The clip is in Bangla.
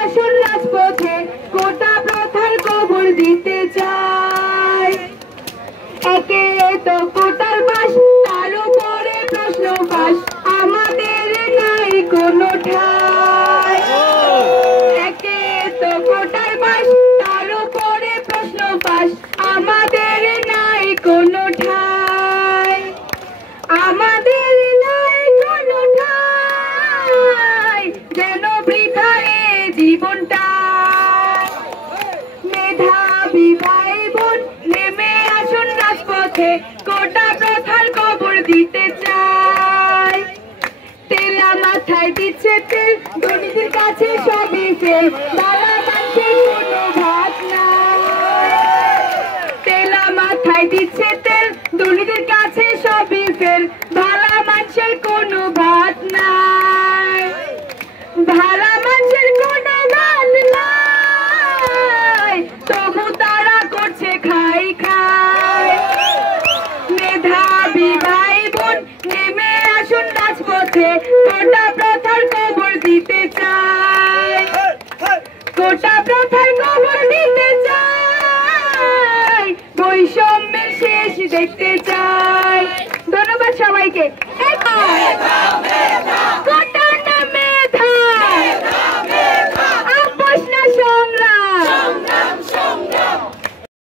আসুন রাজপথে কোটা প্রথার কবর দিতে চাই। একে তো কোটার বাস, তার উপরে প্রশ্ন ফাঁস, আমাদের নাই কোনো ঠাঁই। একে তো কোটার বাস, তার উপরে প্রশ্ন ফাঁস, আমাদের নাই কোনো ঠাঁই। আমাদের নাই কোনো ঠাঁই, যেন বৃথায় জীবনটা। মেধাবী ভাই বোন নেমে আসুন রাজপথে, কোটা প্রথার কবর দিতে চাই। তেলা মাথায় দিচ্ছে তেল, দুর্নীতির কাছে সবই ফেল, ভালা মানুষের কোনো ভাত নাই। তেলা মাথায় দিচ্ছে তেল, দুর্নীতির কাছে সবই ফেল, ভালা মানুষের কোনো ভাত নাই। ভালা মানুষের কোনো ভাত নাই, তবু তারা করছে খাই খাই। মেধাবী ভাই বোন নেমে আসুন রাজপথে, কোটা প্রথার কবর দিতে চাই। কোটা প্রথার কবর দিতে চাই, বৈষম্যের শেষ দেখতে চাই। ধন্যবাদ সবাইকে।